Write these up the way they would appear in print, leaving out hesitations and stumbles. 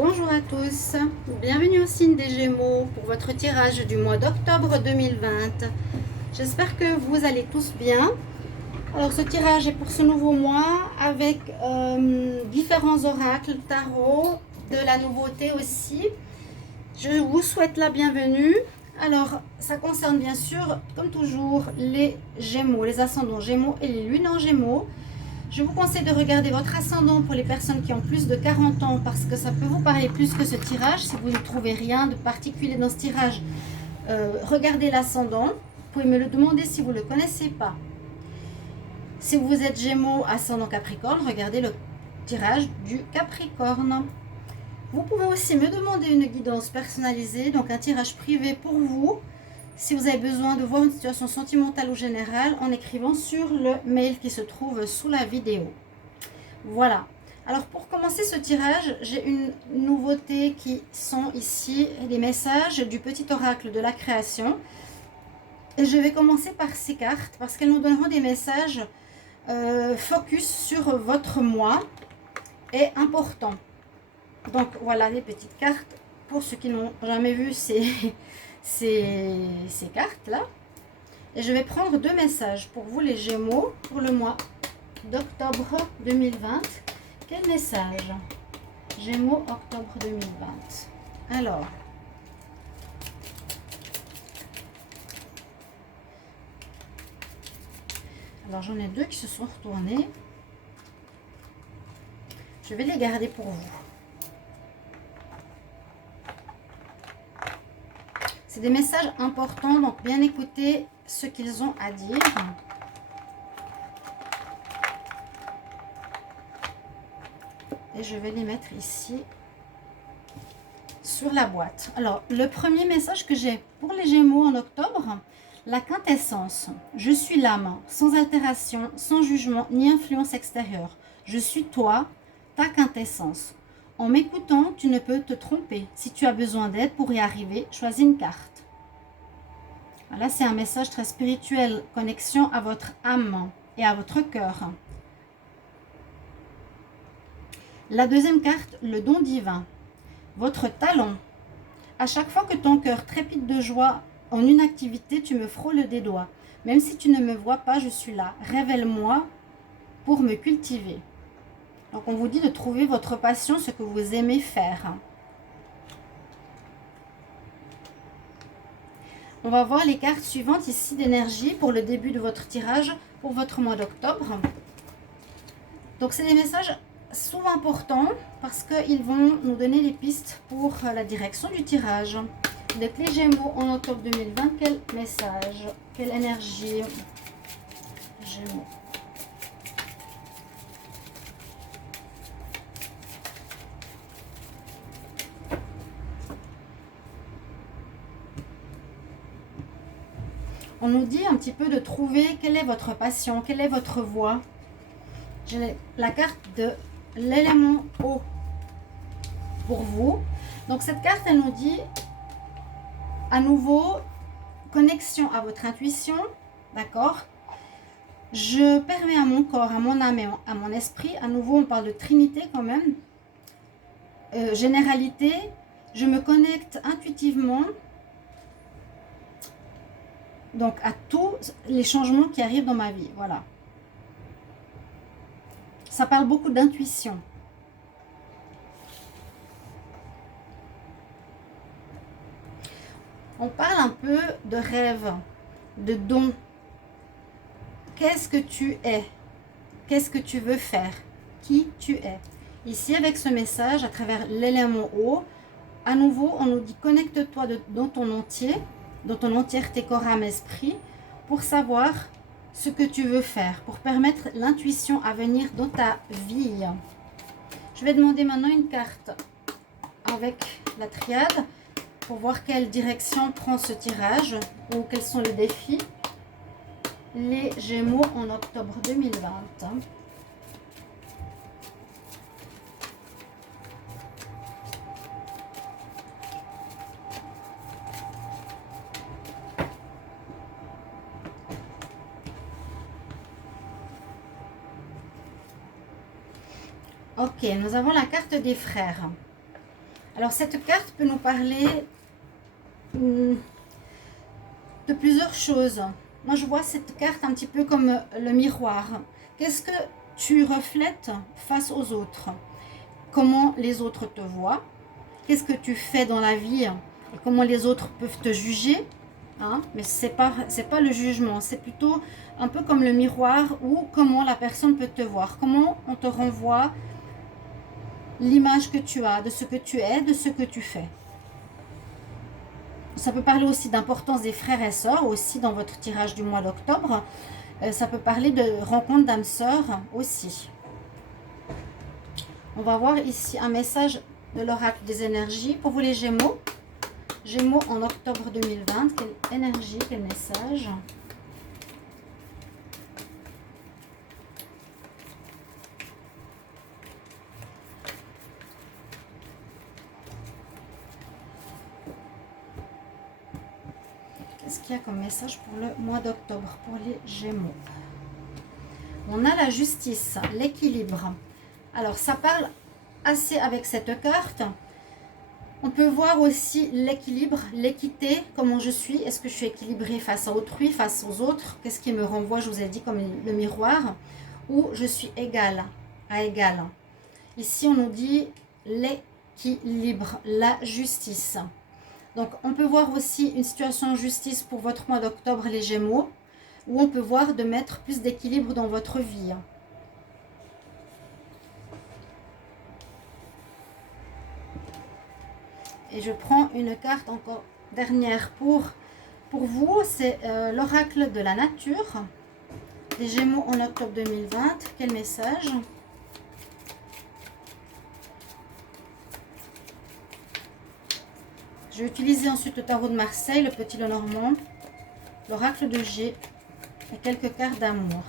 Bonjour à tous, bienvenue au signe des Gémeaux pour votre tirage du mois d'octobre 2020. J'espère que vous allez tous bien. Alors ce tirage est pour ce nouveau mois avec différents oracles, tarot, de la nouveauté aussi. Je vous souhaite la bienvenue. Alors ça concerne bien sûr, comme toujours, les Gémeaux, les ascendants Gémeaux et les lunes en Gémeaux. Je vous conseille de regarder votre ascendant pour les personnes qui ont plus de 40 ans parce que ça peut vous parler plus que ce tirage. Si vous ne trouvez rien de particulier dans ce tirage, regardez l'ascendant. Vous pouvez me le demander si vous ne le connaissez pas. Si vous êtes Gémeaux, ascendant Capricorne, regardez le tirage du Capricorne. Vous pouvez aussi me demander une guidance personnalisée, donc un tirage privé pour vous. Si vous avez besoin de voir une situation sentimentale ou générale, en écrivant sur le mail qui se trouve sous la vidéo. Voilà. Alors pour commencer ce tirage, j'ai une nouveauté qui sont ici les messages du petit oracle de la création. Et je vais commencer par ces cartes parce qu'elles nous donneront des messages focus sur votre mois et important. Donc voilà les petites cartes. Pour ceux qui n'ont jamais vu ces cartes-là. Et je vais prendre deux messages pour vous les Gémeaux pour le mois d'octobre 2020. Quel message? Gémeaux, octobre 2020. Alors j'en ai deux qui se sont retournés. Je vais les garder pour vous. C'est des messages importants, donc bien écoutez ce qu'ils ont à dire. Et je vais les mettre ici sur la boîte. Alors, le premier message que j'ai pour les Gémeaux en octobre, la quintessence. Je suis l'âme, sans altération, sans jugement ni influence extérieure. Je suis toi, ta quintessence. En m'écoutant, tu ne peux te tromper. Si tu as besoin d'aide pour y arriver, choisis une carte. Là, c'est un message très spirituel, connexion à votre âme et à votre cœur. La deuxième carte, le don divin. Votre talent. À chaque fois que ton cœur trépide de joie en une activité, tu me frôles des doigts. Même si tu ne me vois pas, je suis là. Révèle-moi pour me cultiver. Donc, on vous dit de trouver votre passion, ce que vous aimez faire. On va voir les cartes suivantes ici d'énergie pour le début de votre tirage pour votre mois d'octobre. Donc, c'est des messages souvent importants parce qu'ils vont nous donner les pistes pour la direction du tirage. Donc, les Gémeaux en octobre 2020, quel message, quelle énergie? Gémeaux. On nous dit un petit peu de trouver quelle est votre passion, quelle est votre voix. J'ai la carte de l'élément eau pour vous. Donc cette carte, elle nous dit à nouveau connexion à votre intuition, d'accord? Je permets à mon corps, à mon âme et à mon esprit, à nouveau on parle de trinité quand même, généralité, je me connecte intuitivement donc à tous les changements qui arrivent dans ma vie, voilà. Ça parle beaucoup d'intuition. On parle un peu de rêve, de don. Qu'est-ce que tu es? Qu'est-ce que tu veux faire? Qui tu es? Ici, avec ce message, à travers l'élément eau, à nouveau, on nous dit connecte-toi dans ton entier, dans ton entièreté, corps, âme, esprit, pour savoir ce que tu veux faire, pour permettre l'intuition à venir dans ta vie. Je vais demander maintenant une carte avec la triade pour voir quelle direction prend ce tirage ou quels sont les défis. Les Gémeaux en octobre 2020. Ok, nous avons la carte des frères. Alors cette carte peut nous parler de plusieurs choses. Moi je vois cette carte un petit peu comme le miroir. Qu'est-ce que tu reflètes face aux autres? Comment les autres te voient? Qu'est-ce que tu fais dans la vie et comment les autres peuvent te juger, hein? Mais c'est pas le jugement, c'est plutôt un peu comme le miroir ou comment la personne peut te voir, comment on te renvoie l'image que tu as de ce que tu es, de ce que tu fais. Ça peut parler aussi d'importance des frères et sœurs aussi dans votre tirage du mois d'octobre. Ça peut parler de rencontre d'âmes sœurs aussi. On va voir ici un message de l'oracle des énergies pour vous les Gémeaux. Gémeaux en octobre 2020. Quelle énergie, quel message? Qu'est-ce qu'il y a comme message pour le mois d'octobre pour les Gémeaux? On a la justice, l'équilibre. Alors ça parle assez avec cette carte. On peut voir aussi l'équilibre, l'équité, comment je suis. Est-ce que je suis équilibrée face à autrui, face aux autres? Qu'est-ce qui me renvoie, je vous ai dit, comme le miroir? Ou je suis égale à égal? Ici, on nous dit l'équilibre, la justice. Donc, on peut voir aussi une situation de justice pour votre mois d'octobre, les Gémeaux, où on peut voir de mettre plus d'équilibre dans votre vie. Et je prends une carte encore dernière pour vous, c'est l'oracle de la nature, des Gémeaux en octobre 2020. Quel message? Je vais utiliser ensuite le tarot de Marseille, le petit Lenormand, l'oracle de G et quelques cartes d'amour.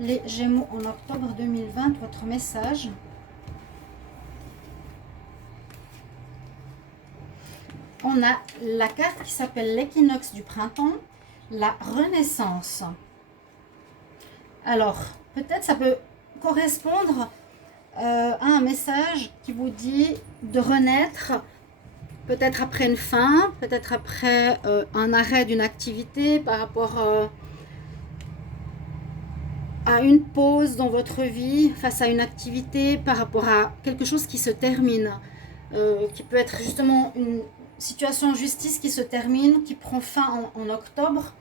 Les Gémeaux en octobre 2020, votre message. On a la carte qui s'appelle l'équinoxe du printemps, la renaissance. Alors, peut-être ça peut correspondre à un message qui vous dit de renaître, peut-être après une fin, peut-être après un arrêt d'une activité, par rapport à une pause dans votre vie, face à une activité, par rapport à quelque chose qui se termine, qui peut être justement une situation en justice qui se termine, qui prend fin en octobre.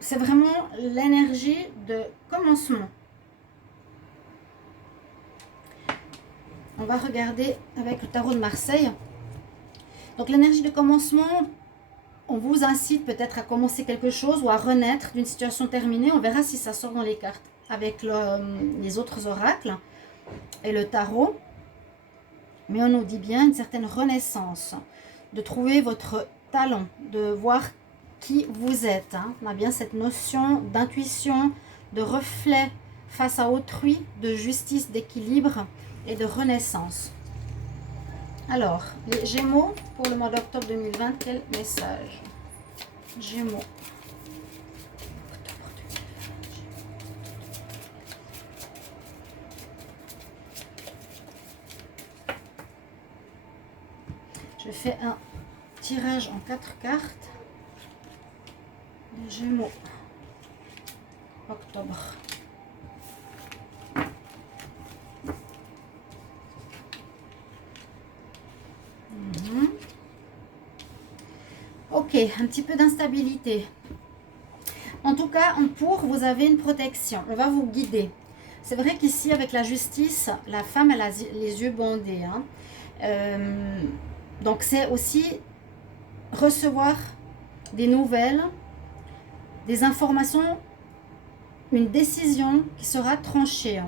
C'est vraiment l'énergie de commencement. On va regarder avec le tarot de Marseille. Donc l'énergie de commencement, on vous incite peut-être à commencer quelque chose ou à renaître d'une situation terminée. On verra si ça sort dans les cartes avec les autres oracles et le tarot. Mais on nous dit bien une certaine renaissance, de trouver votre talent, de voir qui vous êtes. Hein. On a bien cette notion d'intuition, de reflet face à autrui, de justice, d'équilibre et de renaissance. Alors, les Gémeaux pour le mois d'octobre 2020, quel message? Gémeaux. Je fais un tirage en 4 cartes. Les Gémeaux. Octobre. Ok, un petit peu d'instabilité. En tout cas, vous avez une protection. On va vous guider. C'est vrai qu'ici, avec la justice, la femme, elle a les yeux bandés. Hein. Donc, c'est aussi recevoir des nouvelles, des informations, une décision qui sera tranchée.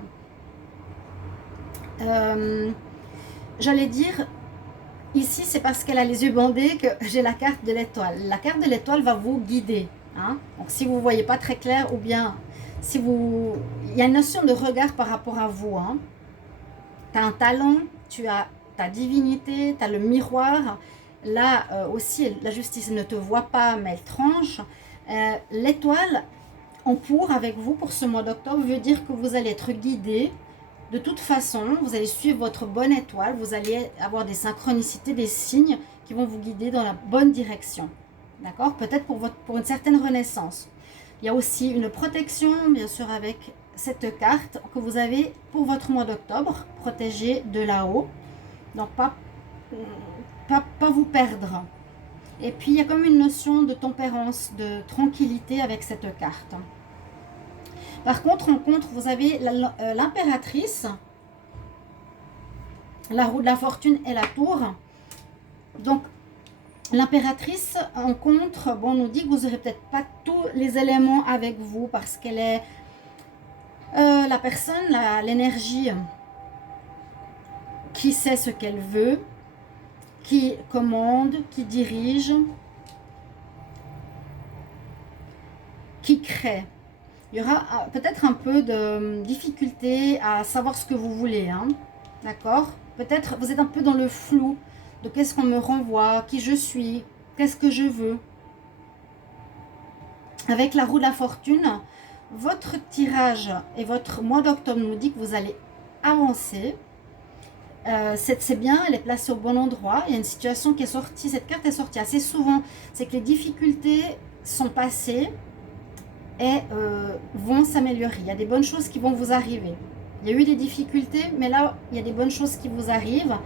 J'allais dire, ici, c'est parce qu'elle a les yeux bandés que j'ai la carte de l'étoile. La carte de l'étoile va vous guider. Hein. Donc, si vous ne voyez pas très clair ou bien si vous... Il y a une notion de regard par rapport à vous. Hein. Tu as un talent, tu as ta divinité, tu as le miroir. Là aussi, la justice ne te voit pas, mais elle tranche. L'étoile en pour avec vous pour ce mois d'octobre veut dire que vous allez être guidé De toute façon, vous allez suivre votre bonne étoile, vous allez avoir des synchronicités, des signes qui vont vous guider dans la bonne direction. D'accord? Peut-être pour une certaine renaissance. Il y a aussi une protection, bien sûr, avec cette carte que vous avez pour votre mois d'octobre, protégé de là-haut. Donc, pas vous perdre. Et puis, il y a comme une notion de tempérance, de tranquillité avec cette carte. Par contre, vous avez l'impératrice, la roue de la fortune et la tour. Donc, l'impératrice, en contre, bon, on nous dit que vous n'aurez peut-être pas tous les éléments avec vous parce qu'elle est la personne, l'énergie qui sait ce qu'elle veut, qui commande, qui dirige, qui crée. Il y aura peut-être un peu de difficulté à savoir ce que vous voulez, hein, d'accord? Peut-être vous êtes un peu dans le flou de qu'est-ce qu'on me renvoie, qui je suis, qu'est-ce que je veux. Avec la roue de la fortune, votre tirage et votre mois d'octobre nous dit que vous allez avancer. C'est bien, elle est placée au bon endroit. Il y a une situation qui est sortie, cette carte est sortie assez souvent. C'est que les difficultés sont passées et vont s'améliorer. Il y a des bonnes choses qui vont vous arriver. Il y a eu des difficultés, mais là, il y a des bonnes choses qui vous arrivent.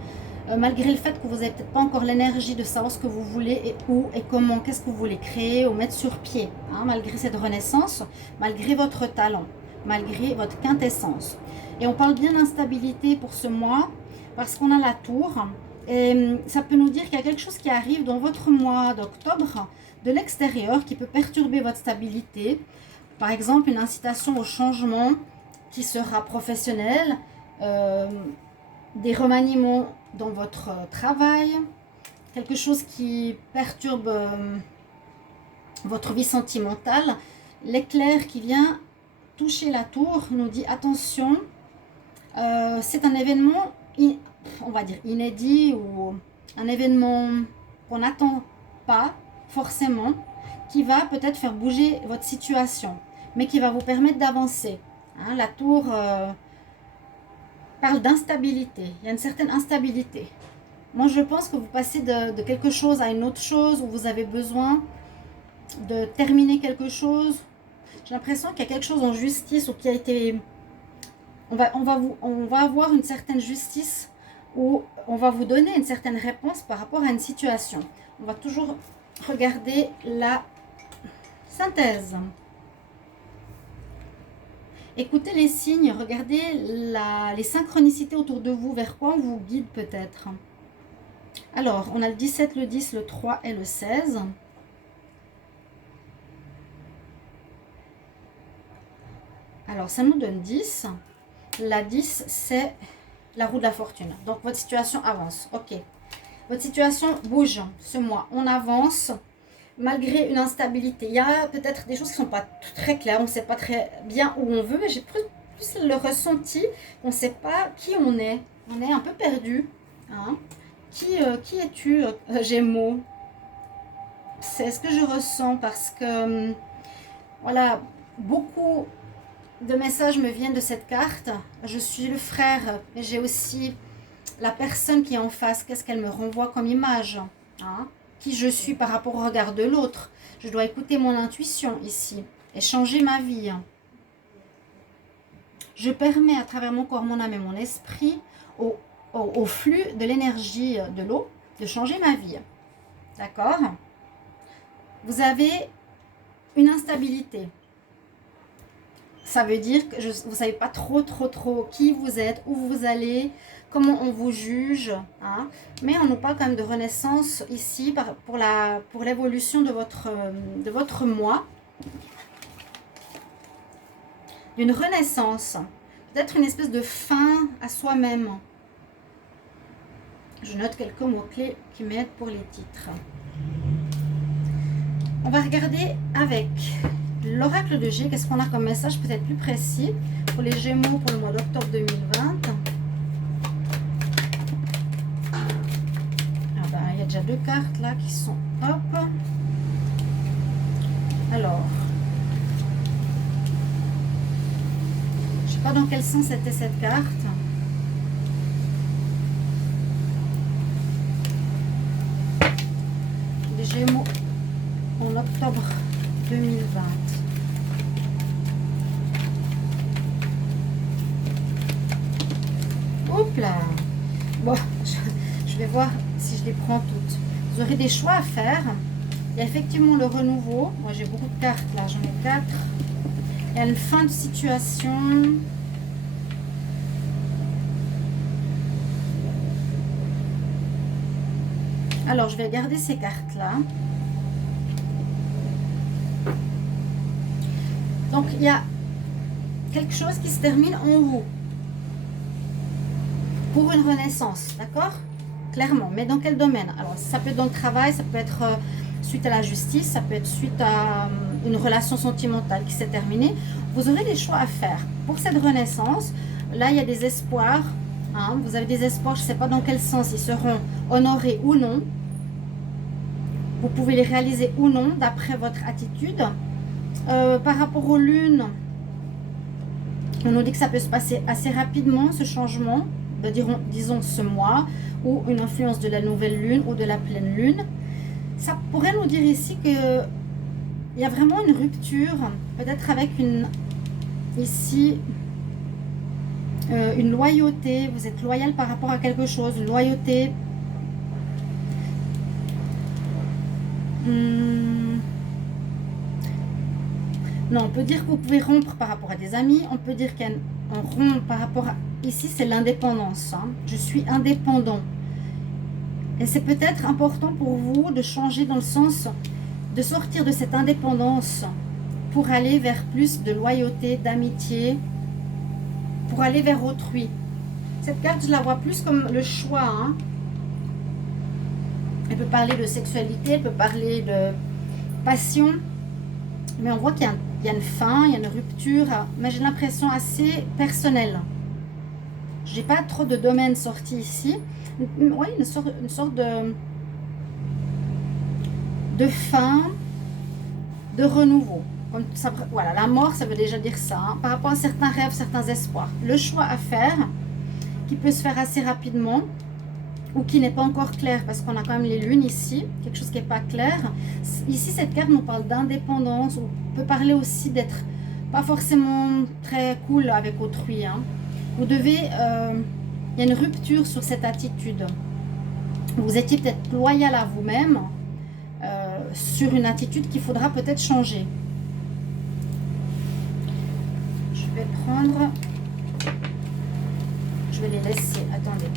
Malgré le fait que vous n'avez peut-être pas encore l'énergie de savoir ce que vous voulez et où et comment, qu'est-ce que vous voulez créer ou mettre sur pied, hein, malgré cette renaissance, malgré votre talent, malgré votre quintessence. Et on parle bien d'instabilité pour ce mois, parce qu'on a la tour, et ça peut nous dire qu'il y a quelque chose qui arrive dans votre mois d'octobre, de l'extérieur, qui peut perturber votre stabilité. Par exemple, une incitation au changement qui sera professionnel, des remaniements dans votre travail, quelque chose qui perturbe votre vie sentimentale. L'éclair qui vient toucher la tour nous dit attention, c'est un événement, on va dire inédit, ou un événement qu'on n'attend pas forcément, qui va peut-être faire bouger votre situation, mais qui va vous permettre d'avancer. Hein, la tour parle d'instabilité. Il y a une certaine instabilité. Moi, je pense que vous passez de quelque chose à une autre chose, où vous avez besoin de terminer quelque chose. J'ai l'impression qu'il y a quelque chose en justice, ou qui a été... On va avoir une certaine justice, où on va vous donner une certaine réponse par rapport à une situation. On va toujours regarder la synthèse. Écoutez les signes, regardez les synchronicités autour de vous, vers quoi on vous guide peut-être. Alors, on a le 17, le 10, le 3 et le 16. Alors, ça nous donne 10. La 10, c'est la roue de la fortune. Donc, votre situation avance. Ok. Votre situation bouge ce mois. On avance. Malgré une instabilité, il y a peut-être des choses qui ne sont pas très claires, on ne sait pas très bien où on veut, mais j'ai plus le ressenti qu'on ne sait pas qui on est un peu perdu. Hein. Qui es-tu, Gémeaux? C'est ce que je ressens parce que, voilà, beaucoup de messages me viennent de cette carte. Je suis le frère, mais j'ai aussi la personne qui est en face, qu'est-ce qu'elle me renvoie comme image, hein? Qui je suis par rapport au regard de l'autre. Je dois écouter mon intuition ici et changer ma vie. Je permets à travers mon corps, mon âme et mon esprit, au flux de l'énergie de l'eau, de changer ma vie. D'accord? Vous avez une instabilité. Ça veut dire que vous ne savez pas trop qui vous êtes, où vous allez, comment on vous juge. Hein. Mais on nous parle quand même de renaissance ici pour l'évolution de votre moi. D'une renaissance. Peut-être une espèce de fin à soi-même. Je note quelques mots-clés qui m'aident pour les titres. On va regarder avec l'oracle de G, qu'est-ce qu'on a comme message peut-être plus précis pour les Gémeaux pour le mois d'octobre 2020. Ah ben, il y a déjà 2 cartes là qui sont hop. Alors, je sais pas dans quel sens était cette carte. Les Gémeaux en octobre 2020. Hop là. Bon, je vais voir si je les prends toutes. Vous aurez des choix à faire. Il y a effectivement le renouveau. Moi, j'ai beaucoup de cartes là. J'en ai 4. Il y a une fin de situation. Alors, je vais garder ces cartes-là. Donc, il y a quelque chose qui se termine en vous. Pour une renaissance, d'accord? Clairement. Mais dans quel domaine? Alors, ça peut être dans le travail, ça peut être suite à la justice, ça peut être suite à une relation sentimentale qui s'est terminée. Vous aurez des choix à faire. Pour cette renaissance, là, il y a des espoirs. Hein, vous avez des espoirs, je ne sais pas dans quel sens ils seront honorés ou non. Vous pouvez les réaliser ou non d'après votre attitude. Par rapport aux lunes, on nous dit que ça peut se passer assez rapidement, ce changement, disons ce mois, ou une influence de la nouvelle lune ou de la pleine lune. Ça pourrait nous dire ici que il y a vraiment une rupture, peut-être avec une loyauté. Vous êtes loyal par rapport à quelque chose, une loyauté. Non, on peut dire que vous pouvez rompre par rapport à des amis. On peut dire qu'on rompt par rapport à... Ici, c'est l'indépendance. Hein. Je suis indépendant. Et c'est peut-être important pour vous de changer dans le sens de sortir de cette indépendance pour aller vers plus de loyauté, d'amitié, pour aller vers autrui. Cette carte, je la vois plus comme le choix. Hein. Elle peut parler de sexualité, elle peut parler de passion. Mais on voit qu'il y a une fin, il y a une rupture, mais j'ai l'impression assez personnelle. Je n'ai pas trop de domaines sortis ici. Oui, une sorte de fin, de renouveau. Comme ça, voilà, la mort, ça veut déjà dire ça. Hein, par rapport à certains rêves, certains espoirs. Le choix à faire, qui peut se faire assez rapidement, ou qui n'est pas encore clair, parce qu'on a quand même les lunes ici, quelque chose qui n'est pas clair. Ici, cette carte nous parle d'indépendance, ou peut parler aussi d'être pas forcément très cool avec autrui. Hein. Vous devez... il y a une rupture sur cette attitude. Vous étiez peut-être loyal à vous-même sur une attitude qu'il faudra peut-être changer. Je vais prendre... Je vais les laisser. Attendez.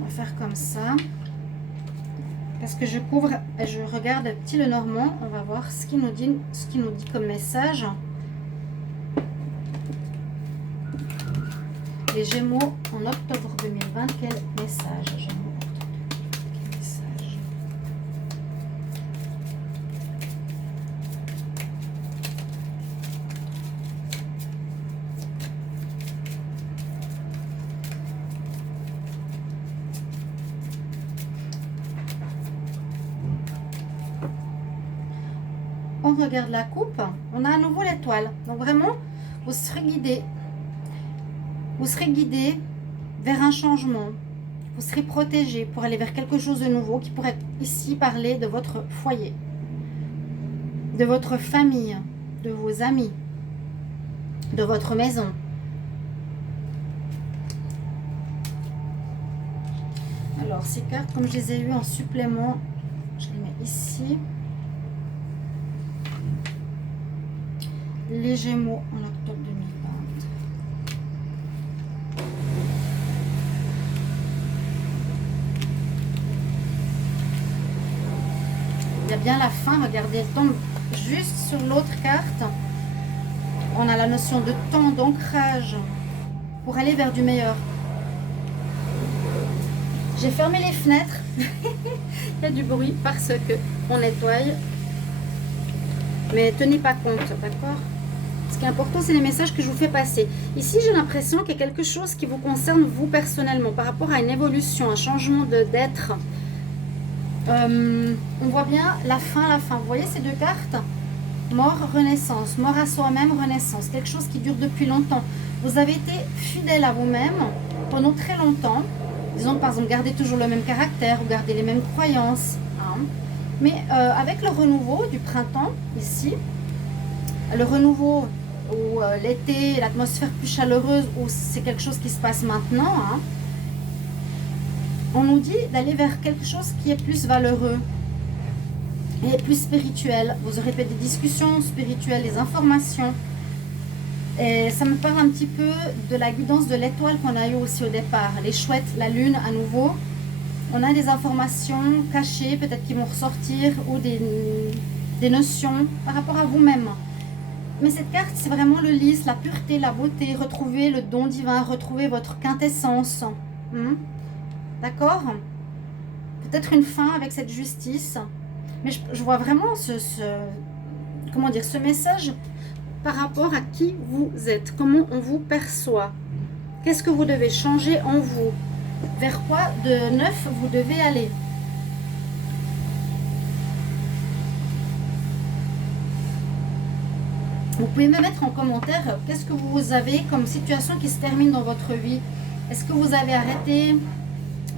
On va faire comme ça. Parce que je couvre, je regarde petit le Normand, on va voir ce qu'il nous dit comme message. Les Gémeaux en octobre 2020, quel message? Gémeaux, quel message? On regarde la coupe, on a à nouveau l'étoile. Donc vraiment, vous serez guidé. Vous serez guidé vers un changement. Vous serez protégé pour aller vers quelque chose de nouveau qui pourrait ici parler de votre foyer, de votre famille, de vos amis, de votre maison. Alors, ces cartes, comme je les ai eues en supplément, je les mets ici. Les Gémeaux en octobre 2020. Il y a bien la fin, regardez, elle tombe juste sur l'autre carte. On a la notion de temps, d'ancrage pour aller vers du meilleur. J'ai fermé les fenêtres. Il y a du bruit parce que on nettoie. Mais tenez pas compte, d'accord? Ce qui est important, c'est les messages que je vous fais passer. Ici, j'ai l'impression qu'il y a quelque chose qui vous concerne, vous, personnellement, par rapport à une évolution, un changement d'être. On voit bien la fin, la fin. Vous voyez ces deux cartes? Mort, renaissance. Mort à soi-même, renaissance. Quelque chose qui dure depuis longtemps. Vous avez été fidèle à vous-même pendant très longtemps. Disons par exemple, gardez toujours le même caractère, ou gardez les mêmes croyances. Hein. Mais avec le renouveau du printemps, ici, le renouveau ou l'été, l'atmosphère plus chaleureuse, ou c'est quelque chose qui se passe maintenant, hein, on nous dit d'aller vers quelque chose qui est plus valeureux et plus spirituel. Vous aurez fait des discussions spirituelles, des informations. Et ça me parle un petit peu de la guidance de l'étoile qu'on a eu aussi au départ. Les chouettes, la lune à nouveau. On a des informations cachées, peut-être qui vont ressortir, ou des notions par rapport à vous-même. Mais cette carte, c'est vraiment le lys, la pureté, la beauté, retrouver le don divin, retrouver votre quintessence. D'accord? Peut-être une fin avec cette justice. Mais je vois vraiment comment dire, ce message par rapport à qui vous êtes, comment on vous perçoit. Qu'est-ce que vous devez changer en vous? Vers quoi de neuf vous devez aller? Vous pouvez me mettre en commentaire qu'est-ce que vous avez comme situation qui se termine dans votre vie. Est-ce que vous avez arrêté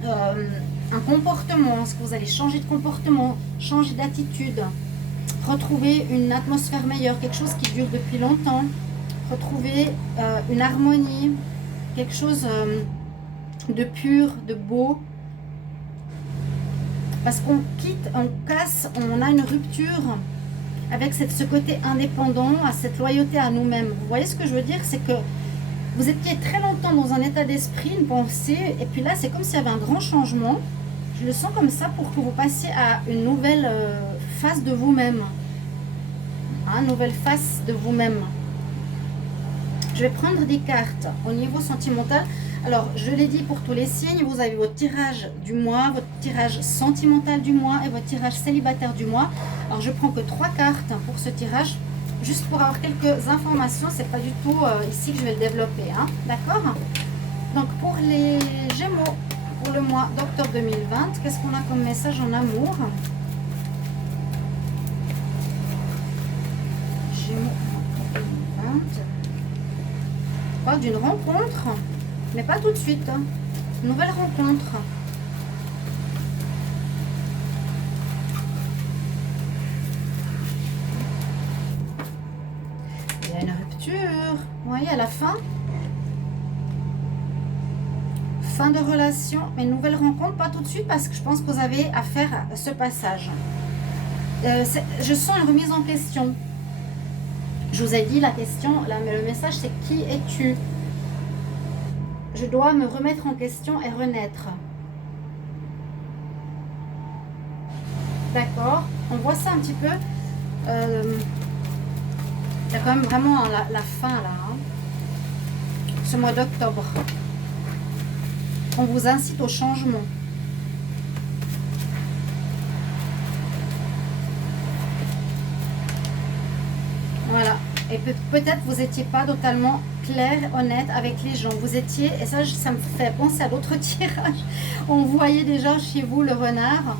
un comportement? Est-ce que vous allez changer de comportement, changer d'attitude, retrouver une atmosphère meilleure, quelque chose qui dure depuis longtemps, retrouver une harmonie, quelque chose de pur, de beau? Parce qu'on quitte, on casse, on a une rupture avec ce côté indépendant, à cette loyauté à nous-mêmes. Vous voyez ce que je veux dire? C'est que vous étiez très longtemps dans un état d'esprit, une pensée, et puis là, c'est comme s'il y avait un grand changement. Je le sens comme ça pour que vous passiez à une nouvelle face de vous-même. Une nouvelle face de vous-même. Je vais prendre des cartes au niveau sentimental. Alors, je l'ai dit pour tous les signes, vous avez votre tirage du mois, votre tirage sentimental du mois et votre tirage célibataire du mois. Alors, je prends que 3 cartes pour ce tirage, juste pour avoir quelques informations. C'est pas du tout ici que je vais le développer, hein, d'accord? Donc, pour les Gémeaux, pour le mois d'octobre 2020, qu'est-ce qu'on a comme message en amour? Gémeaux 2020. On parle d'une rencontre. Mais pas tout de suite. Hein. Nouvelle rencontre. Il y a une rupture. Vous voyez, à la fin. Fin de relation. Mais nouvelle rencontre, pas tout de suite parce que je pense que vous avez à faire ce passage. Je sens une remise en question. Je vous ai dit la question, là, mais le message c'est qui es-tu? Je dois me remettre en question et renaître. D'accord. On voit ça un petit peu. Il y a quand même vraiment la fin là. Hein. Ce mois d'octobre. On vous incite au changement. Voilà. Et peut-être vous n'étiez pas totalement clair, honnête avec les gens. Vous étiez, et ça me fait penser à d'autres tirages. On voyait déjà chez vous le renard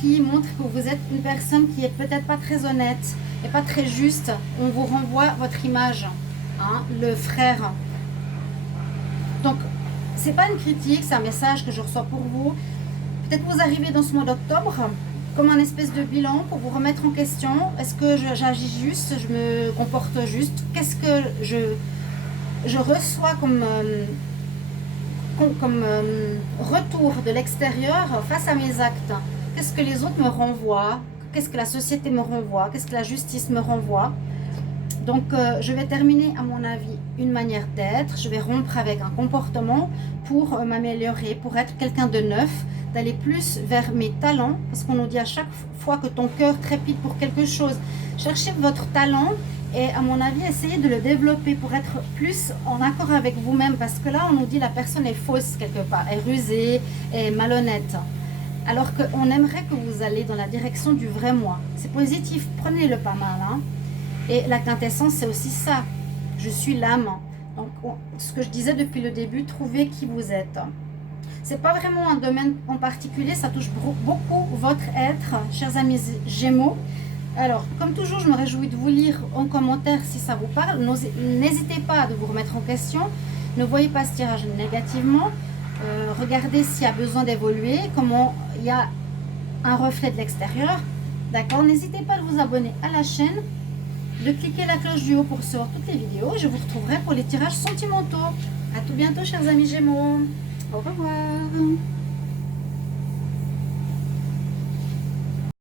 qui montre que vous êtes une personne qui est peut-être pas très honnête et pas très juste. On vous renvoie votre image, hein, le frère. Donc, c'est pas une critique, c'est un message que je reçois pour vous. Peut-être vous arrivez dans ce mois d'octobre comme un espèce de bilan pour vous remettre en question. Est-ce que j'agis juste? Je me comporte juste? Qu'est-ce que je reçois comme retour de l'extérieur face à mes actes? Qu'est-ce que les autres me renvoient? Qu'est-ce que la société me renvoie? Qu'est-ce que la justice me renvoie? Donc, je vais terminer, à mon avis, une manière d'être. Je vais rompre avec un comportement pour m'améliorer, pour être quelqu'un de neuf, d'aller plus vers mes talents. Parce qu'on nous dit à chaque fois que ton cœur trépide pour quelque chose, cherchez votre talent et, à mon avis, essayez de le développer pour être plus en accord avec vous-même. Parce que là, on nous dit la personne est fausse quelque part, est rusée, est malhonnête. Alors qu'on aimerait que vous allez dans la direction du vrai moi. C'est positif, prenez-le pas mal, hein. Et la quintessence, c'est aussi ça. Je suis l'âme. Donc, ce que je disais depuis le début, trouvez qui vous êtes. C'est pas vraiment un domaine en particulier, ça touche beaucoup votre être, chers amis Gémeaux. Alors, comme toujours, je me réjouis de vous lire en commentaire si ça vous parle. N'hésitez pas à vous remettre en question. Ne voyez pas ce tirage négativement. Regardez s'il y a besoin d'évoluer, comment il y a un reflet de l'extérieur. D'accord? N'hésitez pas à vous abonner à la chaîne, de cliquer la cloche du haut pour recevoir toutes les vidéos. Je vous retrouverai pour les tirages sentimentaux. À tout bientôt, chers amis Gémeaux. Au revoir.